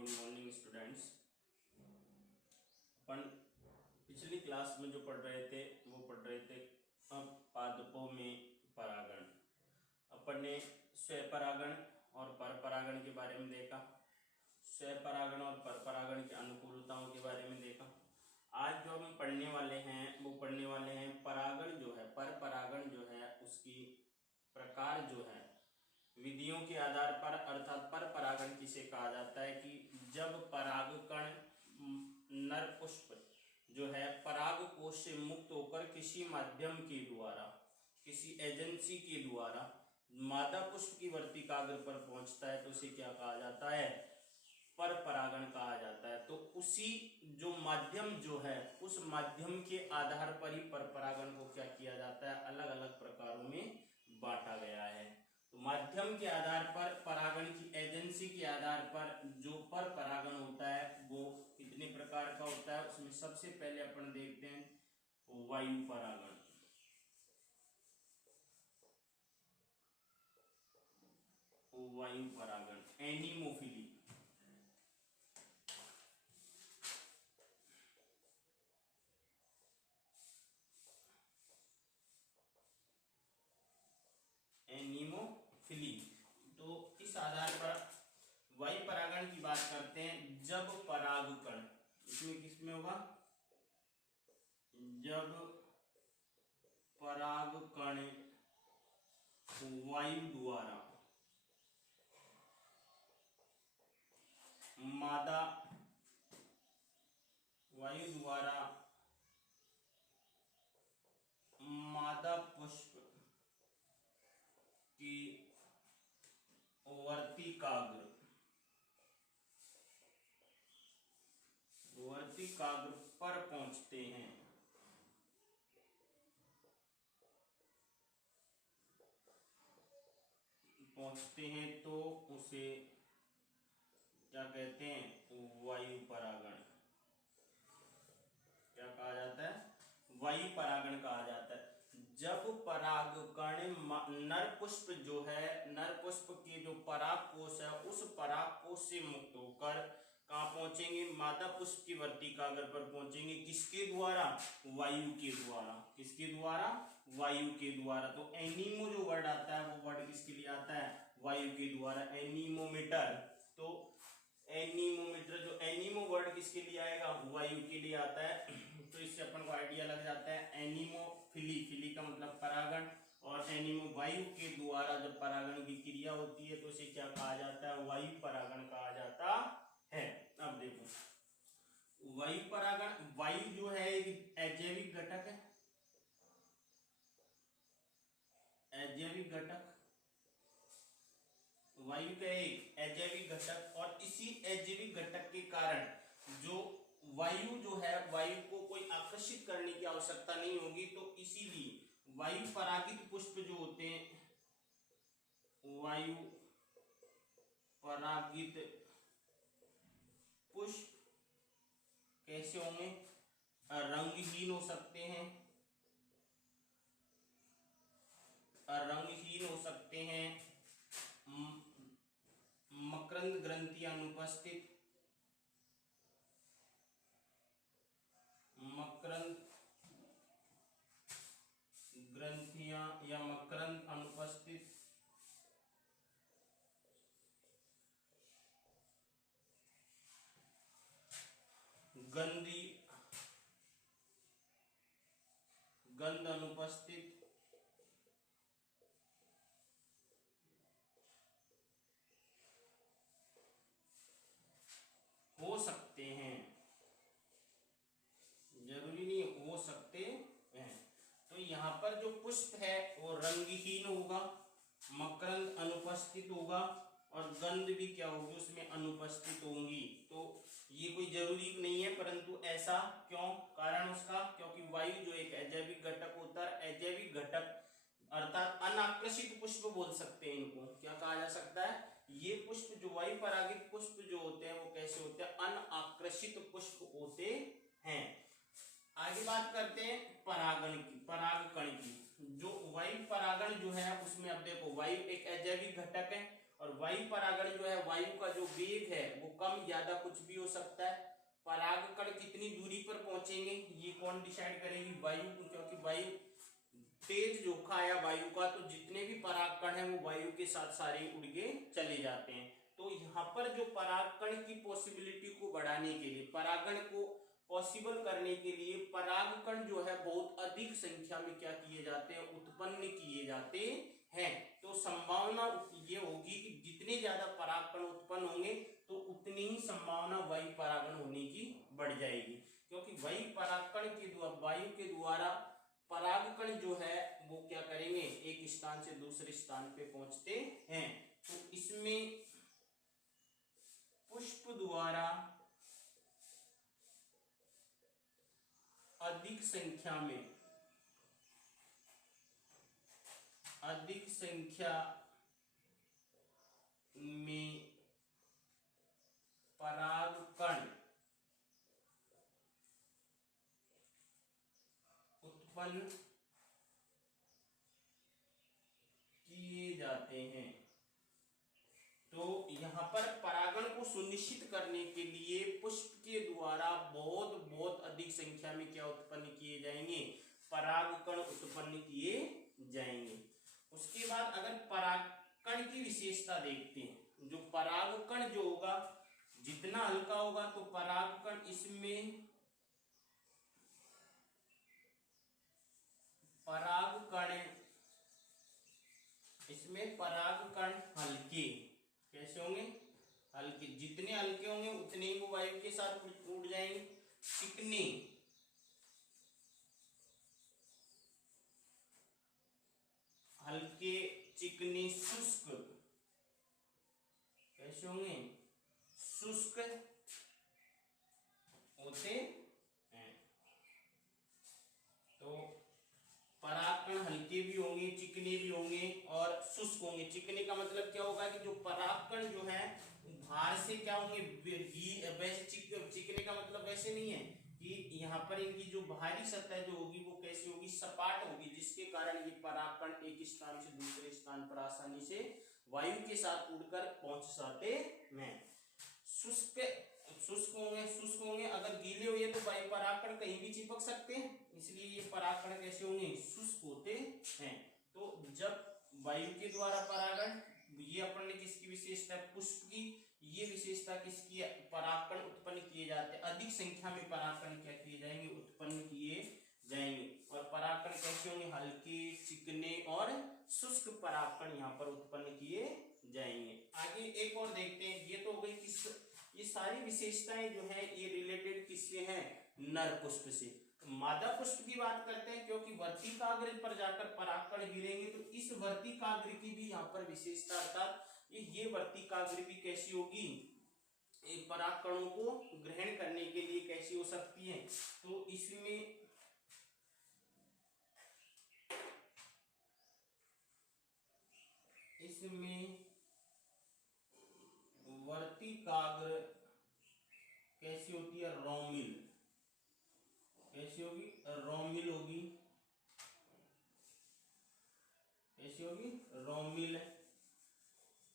Good morning students. अपन पिछली class में जो पढ़ रहे थे वो पढ़ रहे थे पादपों में परागण। अपन ने स्वपरागण और परपरागण के बारे में देखा, स्वपरागण और परपरागण की अनुकूलताओं के बारे में देखा। आज जो हम पढ़ने वाले हैं परागण जो है, परपरागण जो है उसकी प्रकार जो है विधियों के आधार पर, अर्थात परपरागण किसे कहा जाता है कि जब परागकण नर पुष्प जो है पराग कोश से मुक्त होकर किसी माध्यम के द्वारा, किसी एजेंसी के द्वारा मादा पुष्प की वर्तिकाग्र पर पहुंचता है तो उसे क्या कहा जाता है, परपरागण कहा जाता है। तो उसी जो माध्यम जो है उस माध्यम के आधार पर ही परपरागण को क्या किया जाता है, अलग अलग प्रकारों में बांटा गया है। तो माध्यम के आधार पर, परागण की एजेंसी के आधार पर जो परपरागण होता है वो कितने प्रकार का होता है, उसमें सबसे पहले अपन देखते हैं वायु परागण। वायु परागण, एनीमोफिली। एनीमोफिली। तो इस आधार पर वायु परागण की बात करते हैं। जब परागकण, इसमें किसमें होगा, जब परागकण वायु द्वारा मादा, वायु द्वारा मादा पुष्प की वर्तिकाग्र पर पहुंचते हैं तो उसे क्या कहते हैं, वायु परागण। क्या कहा जाता है, वायु परागण कहा जाता है। जब परागकण नर पुष्प जो है, नर पुष्प के जो परागकोश है उस परागकोश से मुक्त होकर कहाँ पहुंचेंगे, मादा पुष्प की वर्तिकाग्र पर पहुंचेंगे। किसके द्वारा, वायु के द्वारा। किसके द्वारा, वायु के द्वारा। तो एनीमो जो वर्ड आता है वो वर्ड किसके लिए आता है, वायु के द्वारा, एनीमोमीटर। तो एनीमोमीटर, जो एनीमो वर्ड किसके लिए आएगा, वायु के लिए आता है। तो इससे अपन को आइडिया लग जाता है। एनीमोफिली, फिली का मतलब परागण, और एनीमो वायु के द्वारा जब परागण की क्रिया होती है तो इसे क्या कहा जाता है, वायु परागण कहा जाता है। अब देखो वायु परागण, वायु जो है एक अजैविक घटक है, अजैविक घटक, वायु का एक अजैविक घटक। और इसी अजैविक घटक के कारण जो वायु जो है, वायु को कोई आकर्षित करने की आवश्यकता नहीं होगी, तो इसीलिए वायु परागित पुष्प जो होते हैं, वायु परागित पुष्प कैसे होंगे, रंगहीन हो सकते हैं, रंगहीन हो सकते हैं, मकरंद ग्रंथियां अनुपस्थित, मकरंद ग्रंथियां या मकरंद अनुपस्थित, गंध अनुपस्थित, हो सकते हैं, जरूरी नहीं, हो सकते हैं। तो यहाँ पर जो पुष्प है वो रंगहीन होगा, मकरंद अनुपस्थित होगा और गंध भी क्या होगी, उसमें अनुपस्थित होंगी। तो ये कोई जरूरी नहीं है, परंतु ऐसा क्यों, कारण उसका क्योंकि वायु जो एक अजैविक घटक होता है, अजैविक घटक अर्थात अनाकर्षित पुष्प बोल सकते हैं इनको। क्या कहा जा सकता है, ये पुष्प जो वायु परागित पुष्प जो होते हैं वो कैसे होते हैं, अनाकर्षित पुष्प होते हैं। आगे बात करते हैं परागण की, परागकण की। जो वायु परागण जो है उसमें अब देखो, वायु एक अजैविक घटक है और वायु परागण जो है, वायु का जो वेग है वो कम ज्यादा कुछ भी हो सकता है। परागकण कितनी दूरी पर पहुंचेंगे ये कौन डिसाइड करेगी, वायु, क्योंकि वायु तेज झोंका आया वायु का, तो जितने भी परागकण हैं वो वायु के साथ सारे उड़ के चले जाते हैं। तो यहाँ पर जो परागकण की पॉसिबिलिटी को बढ़ाने के लिए, परागण को पॉसिबल करने के लिए परागकण जो है बहुत अधिक संख्या में क्या किए जाते हैं, उत्पन्न किए जाते हैं। तो संभावना ये होगी कि जितने ज्यादा परागकण उत्पन्न होंगे तो उतनी ही संभावना वायु परागण होने की बढ़ जाएगी, क्योंकि वायु परागकण के द्वारा, वायु के द्वारा परागकण जो है वो क्या करेंगे, एक स्थान से दूसरे स्थान पे पहुंचते हैं। तो इसमें पुष्प द्वारा अधिक संख्या में परागकण उत्पन्न किए जाते हैं। तो यहाँ पर परागण को सुनिश्चित करने के लिए पुष्प के द्वारा बहुत बहुत अधिक संख्या में क्या उत्पन्न किए जाएंगे, परागकण उत्पन्न किए जाएंगे। उसके बाद अगर परागकण की विशेषता देखते हैं, जो परागकण जो होगा जितना हल्का होगा तो परागकण इसमें परागकण हल्के, कैसे होंगे, हल्के, जितने हल्के होंगे उतने ही वो वायु के साथ उड़ जाएंगे। चिकने, हल्के, चिकने, शुष्क, कैसे होंगे, शुष्क होते हैं। तो परागकण हल्के भी होंगे, चिकने भी होंगे और शुष्क होंगे। चिकने का मतलब क्या होगा कि जो परागकण जो है बाहर से क्या होंगे, वैसे चिकने का मतलब वैसे नहीं है कि यहाँ पर इनकी जो बाहरी सतह जो होगी वो कैसी होगी, सपाट होगी, जिसके कारण ये परागकण एक स्थान से दूसरे स्थान पर आसानी से वायु के साथ उड़कर पहुंच जाते हैं। शुष्क होंगे, अगर गीले हुए तो वायु परागकण कहीं भी चिपक सकते हैं, इसलिए ये परागकण कैसे होंगे, शुष्क होते हैं। तो जब वायु के द्वारा परागण, ये अपन ने किसकी विशेषता, पुष्प की, ये विशेषता किसकी है, परागकण उत्पन्न किए जाते हैं, अधिक संख्या में परागकण क्या किए जाएंगे, उत्पन्न किए जाएंगे। और परागकण कैसे होंगे, हल्के, चिकने और शुष्क परागकण यहाँ पर उत्पन्न किए जाएंगे। आगे एक और देखते हैं, ये तो हो गई किस, ये सारी विशेषताएं जो है ये रिलेटेड किससे हैं, नर पुष्प से। मादा पुष्प की बात करते हैं, क्योंकि वर्तिकाग्र पर जाकर परागकण गिरेंगे, तो इस वर्तिकाग्र की भी यहाँ पर विशेषता, अर्थात ये वर्तिकाग्र भी कैसी होगी, परागकणों को ग्रहण करने के लिए कैसी हो सकती है। तो इसमें वर्तिकाग्र कैसी होती है, रोमिल, कैसी होगी, रोमिल होगी, कैसी होगी, रोमिल,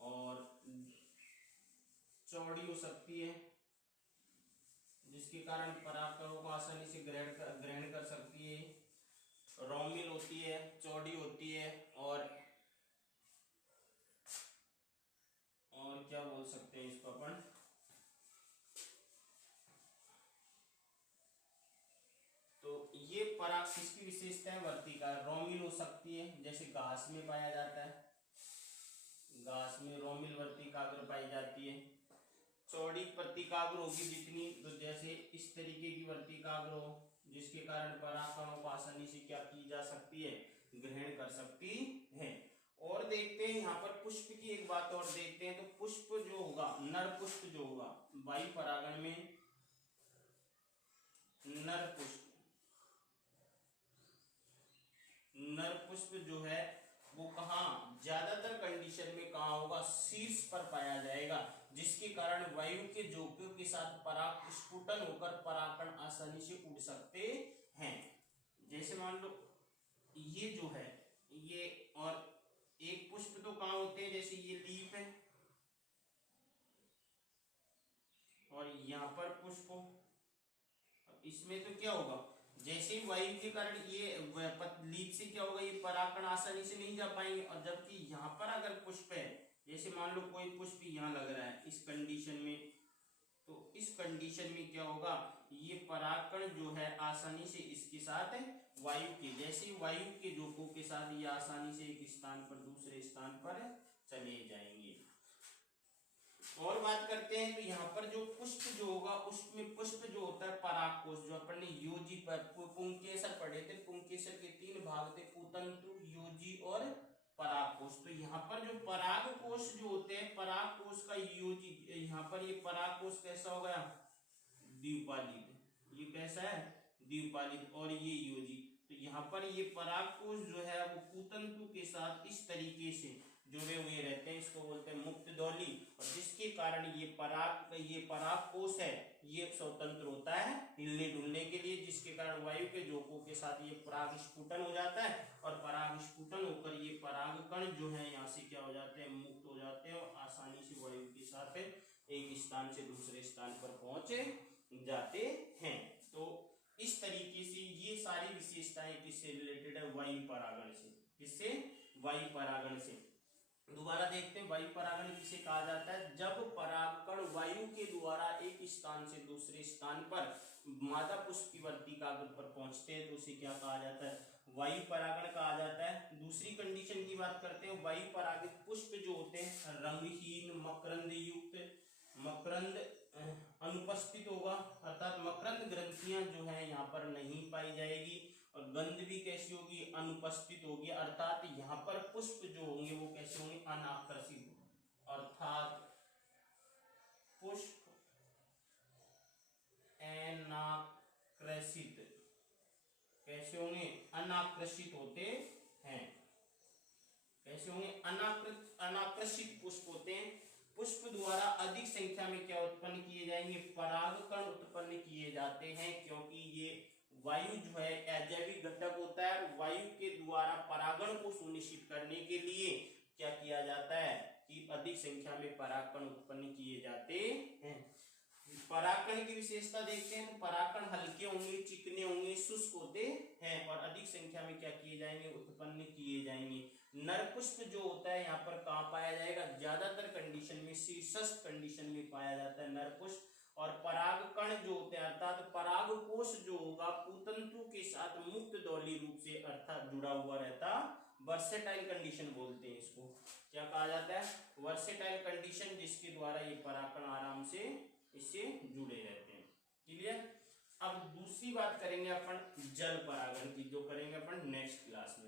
और चौड़ी हो सकती है, जिसके कारण परागकणों को आसानी से ग्रहण कर सकती है। रोमिल होती है, चौड़ी होती है, और क्या बोल सकते हैं इसको अपन, तो ये पराग किसकी विशेषता है, वर्तिका, रोमिल हो सकती है, जैसे घास में पाया जाता है, घास में रोमिल वर्तिकाग्र पाई जाती है। चौड़ी वर्तिकाग्र होगी जितनी, तो जैसे इस तरीके की वर्तिकाग्र हो, जिसके कारण परागकणों को आसानी से क्या की जा सकती है, ग्रहण कर सकती है। और देखते हैं यहाँ पर पुष्प की एक बात और देखते हैं, तो पुष्प जो होगा, नर पुष्प जो होगा वायु परागण में, नर पुष्प जो है वो कहाँ, ज्यादातर कंडीशन में कहाँ होगा, शीर्ष पर पाया जाएगा, जिसके कारण वायु के झोंके के साथ पराग स्फुटन होकर परागकण आसानी से उड़ सकते हैं। जैसे मान लो ये जो है ये, और एक पुष्प तो कहाँ होते हैं, जैसे ये लीफ है, पर पुष्प हो। इसमें तो क्या होगा, जैसे ही वायु के कारण ये लीप से क्या होगा, ये परागकण आसानी से नहीं जा पाएंगे। और जबकि यहाँ पर अगर पुष्प है, जैसे मान लो कोई पुष्प यहाँ लग रहा है इस कंडीशन में, तो इस कंडीशन में क्या होगा, ये परागकण जो है आसानी से इसके साथ वायु के, जैसे वायु के जोकों के साथ ये आसानी से एक स्थान पर दूसरे स्थान पर चले जाएंगे। और बात करते हैं तो यहाँ पर जो पुष्प जो होगा, उसमें पुष्प जो होता है परागकोश, जो अपन ने योजी पर पुंकेसर पढ़े थे, पुंकेसर के 3 भाग थे, कुतंतु, योजी और परागकोश। तो यहाँ पर जो परागकोश जो होते हैं, परागकोश का योजी, यहाँ पर ये परागकोश कैसा होगा, द्विपालित, ये कैसा है, द्विपालित, और ये योजी। तो यहाँ पर ये परागकोश जो है वो कुतंतु के साथ इस तरीके से जुड़े हुए रहते हैं, इसको बोलते हैं मुक्त दौली। और जिसके कारण ये परागकोश है ये स्वतंत्र होता है हिलने डुलने के लिए, जिसके कारण वायु के जोकों के साथ ये पराग स्फुटन हो जाता है, और पराग स्फुटन होकर ये परागकण जो है यहाँ से क्या हो जाते हैं, मुक्त हो जाते हैं, और आसानी से वायु के साथ एक स्थान से दूसरे स्थान पर पहुंच जाते हैं। तो इस तरीके से ये सारी विशेषताएं किससे रिलेटेड है, वायु परागण से। किससे, वायु परागण से। दोबारा देखते हैं, वायु परागण किसे कहा जाता है, जब परागकण वायु के द्वारा एक स्थान से दूसरे स्थान पर मादा पुष्प की वर्तिकाग्र पर पहुंचते हैं तो उसे क्या कहा जाता है, वायु परागण कहा जाता है। दूसरी कंडीशन की बात करते हैं, वायु परागित पुष्प जो होते हैं रंगहीन, मकरंद युक्त, मकरंद अनुपस्थित होगा, अर्थात मकरंद ग्रंथियां जो है यहाँ पर नहीं पाई जाएगी, और गंध भी कैसी होगी, अनुपस्थित होगी, अर्थात यहाँ पर पुष्प जो होंगे वो कैसे होंगे, अनाकर्षित, अर्थात पुष्प अनाकृषित, कैसे होंगे, अनाकृषित होते हैं, कैसे होंगे, अनाकृषित पुष्प होते हैं। पुष्प द्वारा अधिक संख्या में क्या उत्पन्न किए जाएंगे, परागकण उत्पन्न किए जाते हैं, क्योंकि ये वायु जो है अजैविक घटक होता है। वायु के द्वारा परागण को सुनिश्चित करने के लिए क्या किया जाता है कि अधिक संख्या में परागकण उत्पन्न किए जाते हैं। परागकण की विशेषता देखते हैं तो परागकण हल्के होंगे, चिकने होंगे, शुष्क होते हैं, और अधिक संख्या में क्या किए जाएंगे, उत्पन्न किए जाएंगे। नर पुष्प जो होता है यहाँ पर कहाँ पाया जाएगा, ज्यादातर कंडीशन में शीर्षस्थ कंडीशन में पाया जाता है नर पुष्प। और परागकण जो होते हैं अर्थात परागकोश जो होगा पुतंतु के साथ मुक्त दौली रूप से अर्थात जुड़ा हुआ रहता, वर्सेटाइल कंडीशन बोलते हैं इसको, क्या कहा जाता है, वर्सेटाइल कंडीशन, जिसके द्वारा ये परागकण आराम से इससे जुड़े रहते हैं। क्लियर। अब दूसरी बात करेंगे अपन जल परागण की, जो करेंगे अपन नेक्स्ट क्लास में।